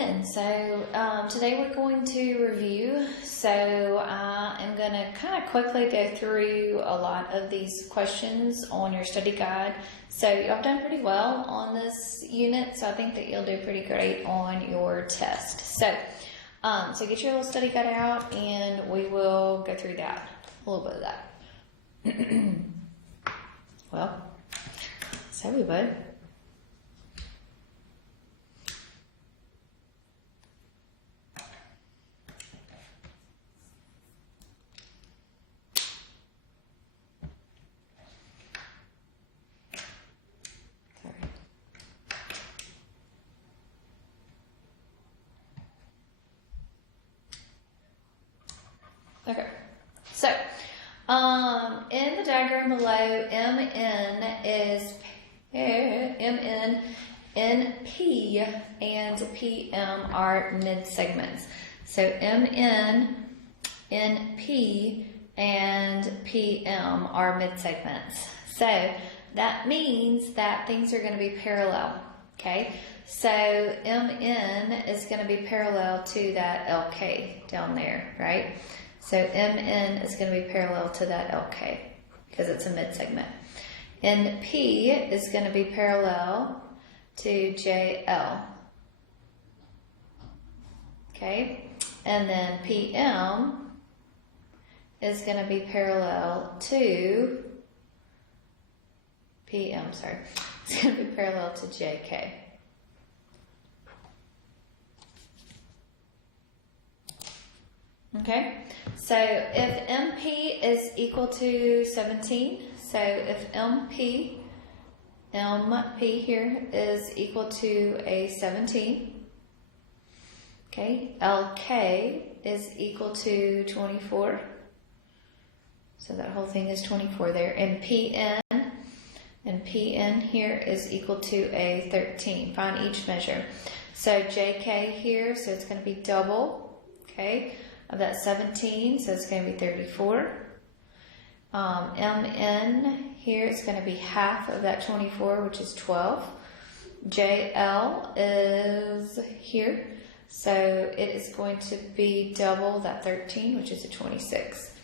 morning. So today we're going to review. So I am going to kind of quickly go through a lot of these questions on your study guide. So y'all done pretty well on this unit, so I think that you'll do pretty great on your test. So get your little study guide out and we will go through that, a little bit of that. Well, so we would. Okay, so in the diagram below, MN, NP, and PM are mid-segments. So MN, NP, and PM are mid-segments. So that means that things are going to be parallel, okay? So MN is going to be parallel to that LK down there, right? So MN is going to be parallel to that LK because it's a mid-segment. NP is going to be parallel to JL. Okay? And then PM is going to be parallel to it's going to be parallel to JK. Okay, so if MP is equal to 17, so if MP here is equal to a 17, okay, LK is equal to 24, so that whole thing is 24 there, and PN here is equal to a 13. Find each measure. So JK here, so it's going to be double, okay, of that 17, so it's going to be 34. MN here is going to be half of that 24, which is 12. JL is here, so it is going to be double that 13, which is a 26.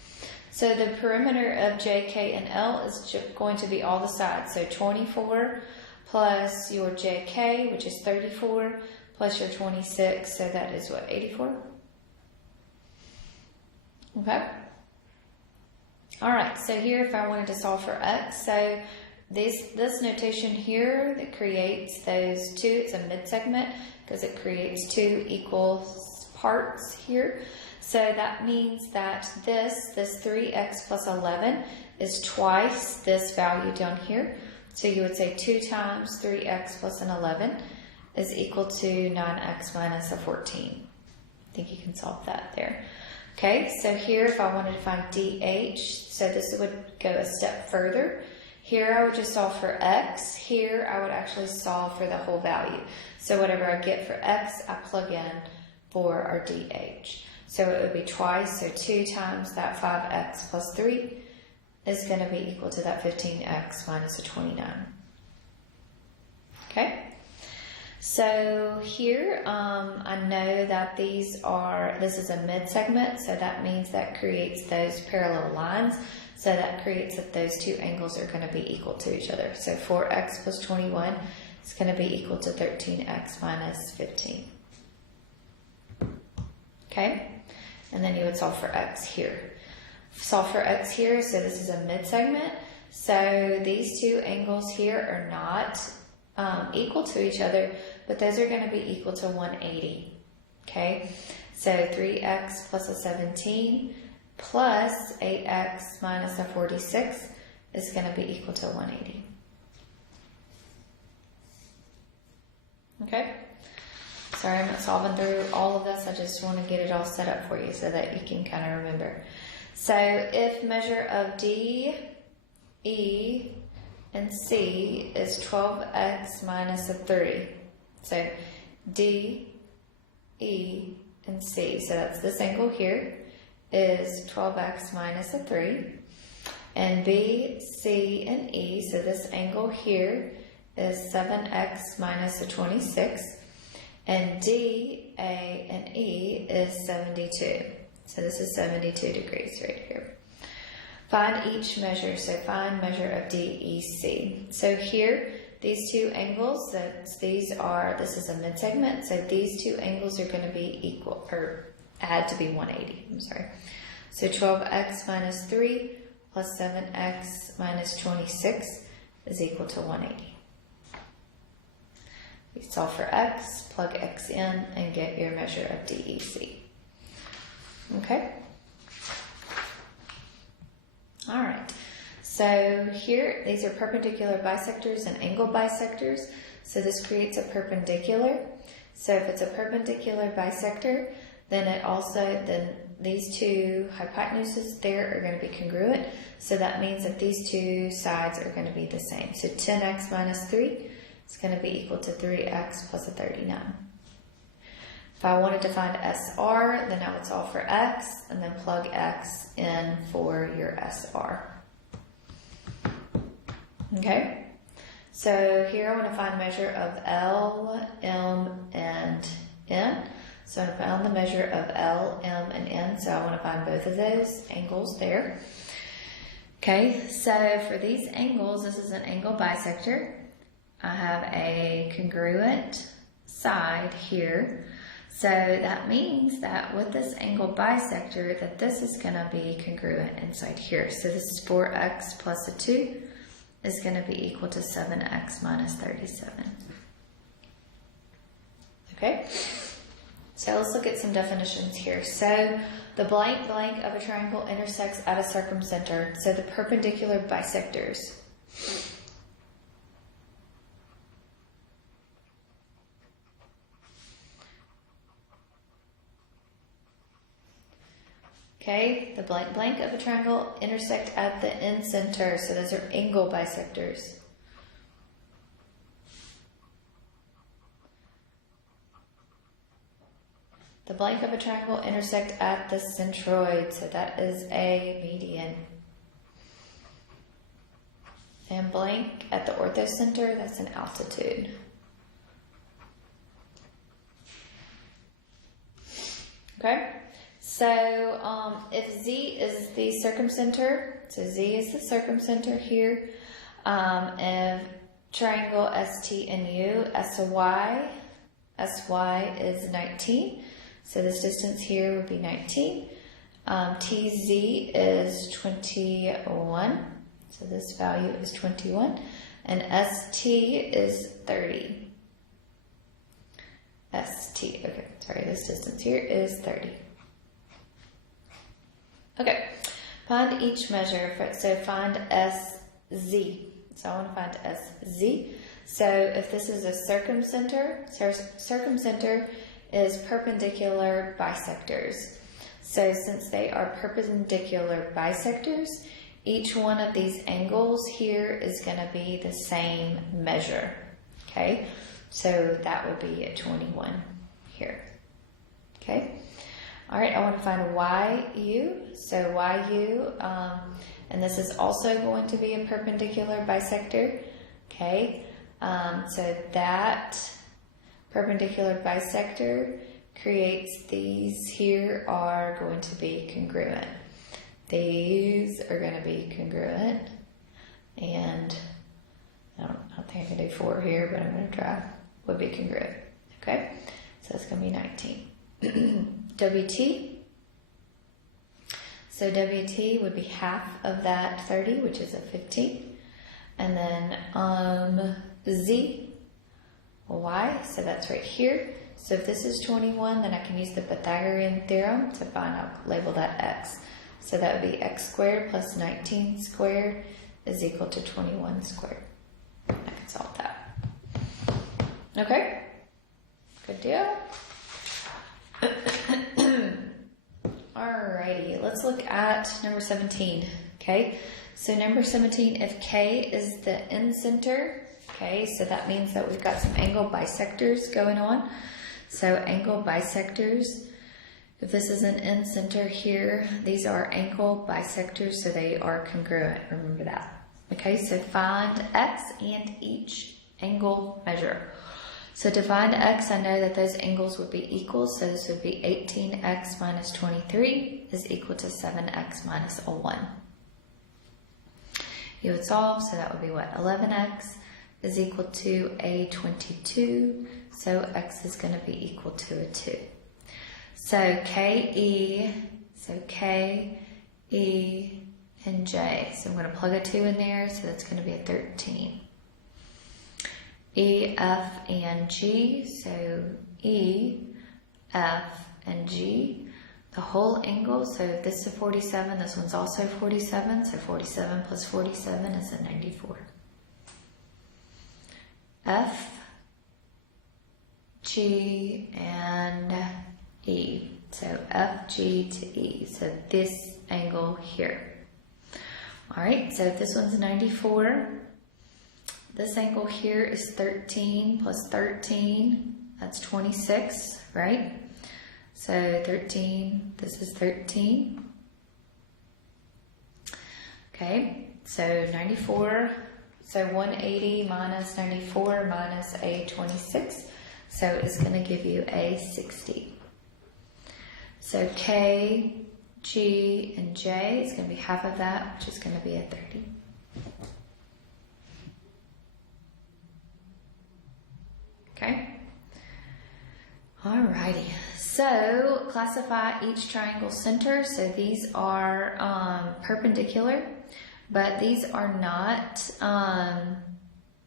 So the perimeter of JK and L is going to be all the sides, so 24 plus your JK, which is 34, plus your 26, so that is what, 84? Okay. All right. So here, if I wanted to solve for x, so this notation here that creates those two, it's a midsegment because it creates two equal parts here. So that means that this 3x plus 11 is twice this value down here. So you would say 2 times 3x plus an 11 is equal to 9x minus a 14. I think you can solve that there. Okay, so here if I wanted to find DH, so this would go a step further. Here I would just solve for x. Here I would actually solve for the whole value. So whatever I get for x, I plug in for our DH. So it would be twice, so 2 times that 5x plus 3 is going to be equal to that 15x minus a 29. Okay? So here, I know that this is a mid-segment, so that means that creates those parallel lines. So that creates that those two angles are going to be equal to each other. So 4x plus 21 is going to be equal to 13x minus 15. Okay? And then you would solve for x here. Solve for x here, so this is a mid-segment. So these two angles here are not equal to each other, but those are going to be equal to 180. Okay, so 3x plus a 17 plus 8x minus a 46 is going to be equal to 180. Okay, sorry I'm not solving through all of this, I just want to get it all set up for you so that you can kind of remember. So if measure of D, E, and C is 12x minus a 30. So D, E, and C, so that's this angle here, is 12x minus a 3. And B, C, and E, so this angle here is 7x minus a 26. And D, A, and E is 72. So this is 72 degrees right here. Find each measure. So find measure of DEC. So here, these two angles, this is a midsegment. So these two angles are going to be equal, or add to be 180. I'm sorry. So 12x minus 3 plus 7x minus 26 is equal to 180. You solve for x, plug x in, and get your measure of DEC. Okay? All right. So here, these are perpendicular bisectors and angle bisectors. So this creates a perpendicular. So if it's a perpendicular bisector, then these two hypotenuses there are going to be congruent. So that means that these two sides are going to be the same. So 10x minus 3 is going to be equal to 3x plus a 39. If I wanted to find SR, then I would solve for x and then plug x in for your SR. Okay? So here I want to find measure of L, M, and N. So I found the measure of L, M, and N. So I want to find both of those angles there. Okay, so for these angles, this is an angle bisector. I have a congruent side here. So that means that with this angle bisector, that this is going to be congruent inside here. So this is 4x plus a 2 is going to be equal to 7x minus 37. Okay? So let's look at some definitions here. So the blank blank of a triangle intersects at a circumcenter. So the perpendicular bisectors. Okay, the blank blank of a triangle intersect at the incenter. So those are angle bisectors. The blank of a triangle intersect at the centroid. So that is a median. And blank at the orthocenter, that's an altitude. Okay? So if Z is the circumcenter, so Z is the circumcenter here, and triangle ST and U, SY is 19, so this distance here would be 19. TZ is 21, so this value is 21, and ST is 30. ST, okay, sorry, this distance here is 30. Okay, find each measure. So find SZ. So I want to find SZ. So if this is a circumcenter, circumcenter is perpendicular bisectors. So since they are perpendicular bisectors, each one of these angles here is going to be the same measure. Okay, so that would be at 21 here. Okay. All right, I want to find YU. So YU, and this is also going to be a perpendicular bisector. Okay, so that perpendicular bisector creates these here are going to be congruent. These are going to be congruent, and I don't think I can do 4 here, but I'm going to try. Would be congruent. Okay, so it's going to be 19. WT. So WT would be half of that 30, which is a 15. And then Z, Y, so that's right here. So if this is 21, then I can use the Pythagorean theorem to find out, label that X. So that would be X squared plus 19 squared is equal to 21 squared. I can solve that. Okay? Good deal? Alrighty, let's look at number 17. Okay, so number 17, if K is the incenter, okay, so that means that we've got some angle bisectors going on. So angle bisectors, if this is an incenter here, these are angle bisectors, so they are congruent. Remember that. Okay, so find X and each angle measure. So to find x, I know that those angles would be equal, so this would be 18x minus 23 is equal to 7x minus a 1. You would solve, so that would be what? 11x is equal to a 22, so x is going to be equal to a 2. So K, E, and J. So I'm going to plug a 2 in there, so that's going to be a 13. E, F, and G. So E, F, and G. The whole angle, so if this is 47, this one's also 47. So 47 plus 47 is a 94. F, G, and E. So F, G to E. So this angle here. All right, so if this one's 94, this angle here is 13 plus 13, that's 26, right? So 13, this is 13. Okay, so 94, so 180 minus 94 minus a 26, so it's going to give you a 60. So K, G, and J is going to be half of that, which is going to be a 30. Okay. Alrighty. So classify each triangle center. So these are perpendicular, but these are not,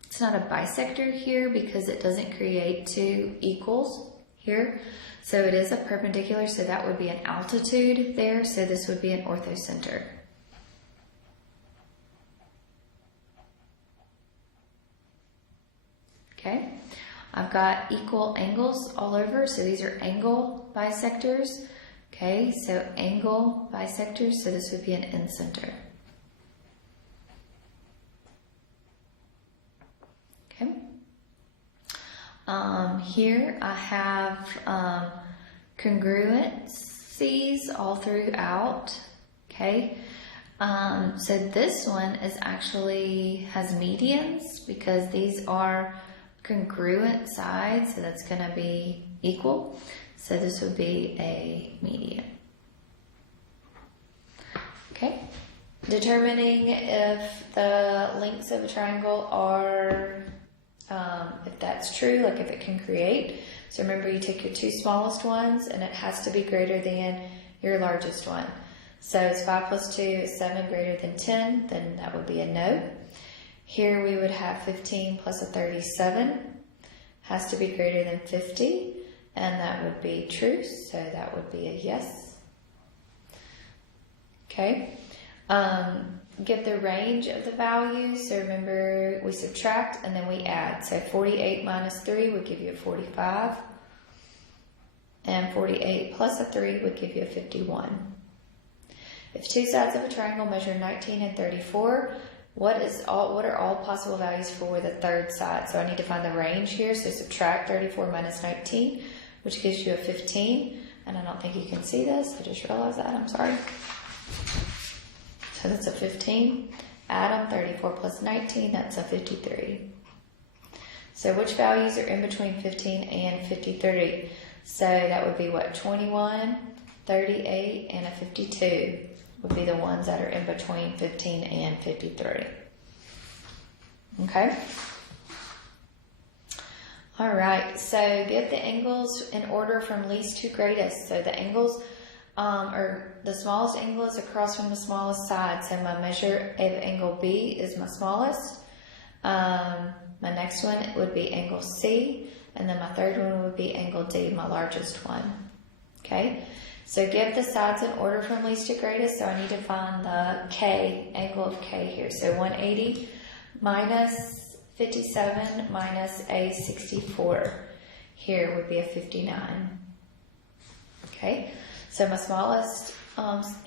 it's not a bisector here because it doesn't create two equals here. So it is a perpendicular, so that would be an altitude there. So this would be an orthocenter. Okay. I've got equal angles all over, so these are angle bisectors. Okay, so angle bisectors, so this would be an incenter. Okay. Here I have congruencies all throughout. Okay. So this one is actually has medians because these are congruent sides, so that's going to be equal. So this would be a median. Okay. Determining if the lengths of a triangle are, if that's true, like if it can create. So remember, you take your two smallest ones and it has to be greater than your largest one. So it's 5 plus 2 is 7 greater than 10, then that would be a no. Here we would have 15 plus a 37 has to be greater than 50, and that would be true, so that would be a yes. Okay. Get the range of the values. So remember, we subtract and then we add. So 48 minus 3 would give you a 45, and 48 plus a 3 would give you a 51. If two sides of a triangle measure 19 and 34, what are all possible values for the third side? So I need to find the range here. So subtract 34 minus 19, which gives you a 15. And I don't think you can see this. I just realized that. I'm sorry. So that's a 15. Add them, 34 plus 19, that's a 53. So which values are in between 15 and 53? So that would be what? 21, 38, and a 52. Would be the ones that are in between 15 and 53. Okay? All right, so get the angles in order from least to greatest. So the angles are the smallest angle is across from the smallest side. So my measure of angle B is my smallest. My next one would be angle C. And then my third one would be angle D, my largest one. Okay? So give the sides in order from least to greatest. So I need to find the K, angle of K here. So 180 minus 57 minus a 64 here would be a 59. Okay, so my smallest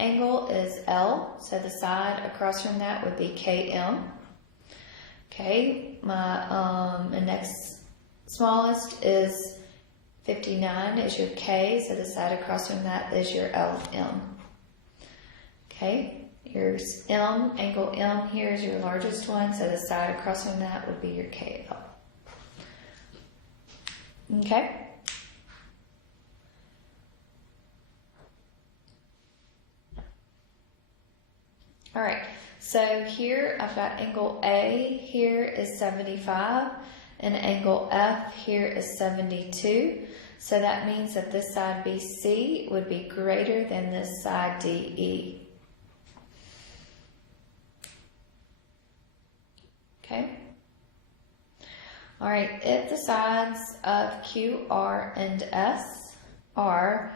angle is L. So the side across from that would be KM. Okay, my next smallest is 59 is your K, so the side across from that is your LM. Okay, your M, angle M here is your largest one, so the side across from that would be your KL. Okay? All right, so here I've got angle A here is 75 and angle F here is 72. So that means that this side BC would be greater than this side DE. Okay? All right, if the sides of QR and S are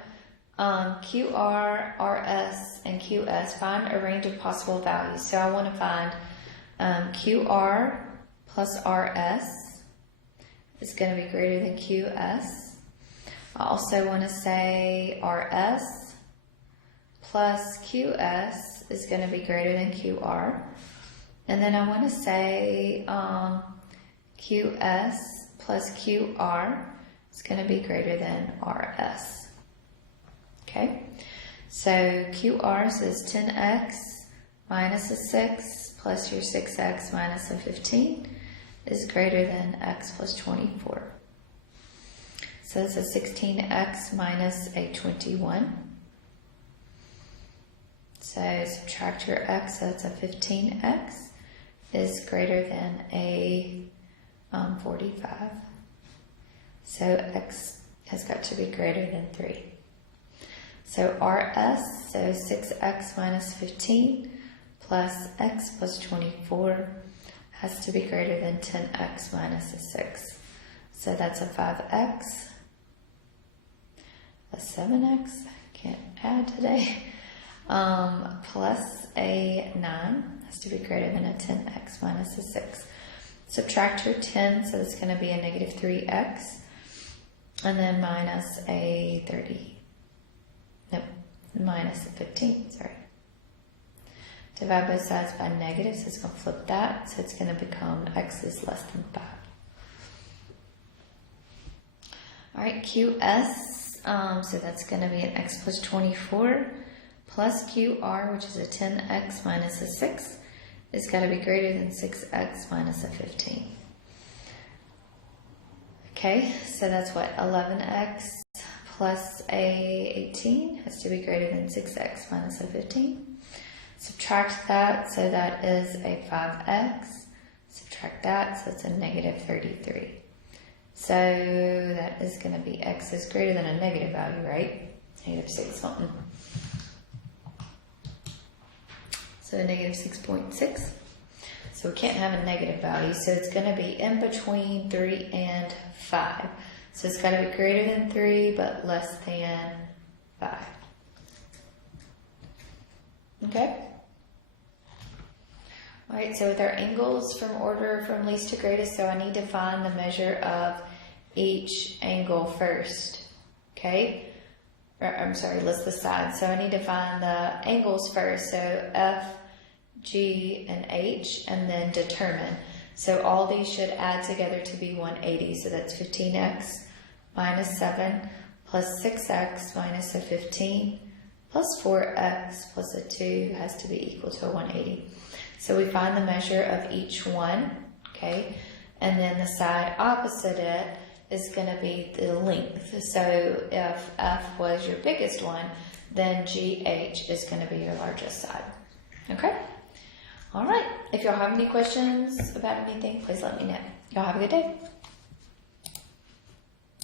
QR, RS, and QS, find a range of possible values. So I want to find QR plus RS is going to be greater than QS. I also want to say RS plus QS is going to be greater than QR. And then I want to say QS plus QR is going to be greater than RS. Okay, so QR says 10x minus a 6 plus your 6x minus a 15 is greater than x plus 24. So it's a 16x minus a 21. So subtract your x, so it's a 15x is greater than a 45. So x has got to be greater than 3. So RS, so 6x minus 15 plus x plus 24 has to be greater than 10x minus a 6. So that's a 5x, a 7x, can't add today, plus a 9 has to be greater than a 10x minus a 6. Subtract your 10, so it's going to be a negative 3x, and then minus a 30. Nope, minus a 15, sorry. Divide both sides by negative, so it's going to flip that, so it's going to become x is less than 5. Alright, QS, so that's going to be an x plus 24 plus QR, which is a 10x minus a 6, is got to be greater than 6x minus a 15. Okay, so that's what, 11x plus a 18 has to be greater than 6x minus a 15. Subtract that, so that is a 5x. Subtract that, so it's a negative 33. So that is going to be x is greater than a negative value, right? Negative 6 something. So a negative 6.6. So we can't have a negative value, so it's going to be in between 3 and 5. So it's got to be greater than 3, but less than 5. Okay? Alright, so with our angles from order from least to greatest, so I need to find the measure of each angle first. Okay? I'm sorry, list the sides. So I need to find the angles first. So F, G, and H, and then determine. So all these should add together to be 180. So that's 15x minus 7 plus 6x minus a 15 plus 4x plus a 2 has to be equal to a 180. So we find the measure of each one, okay? And then the side opposite it is going to be the length. So if F was your biggest one, then GH is going to be your largest side. Okay? All right. If y'all have any questions about anything, please let me know. Y'all have a good day.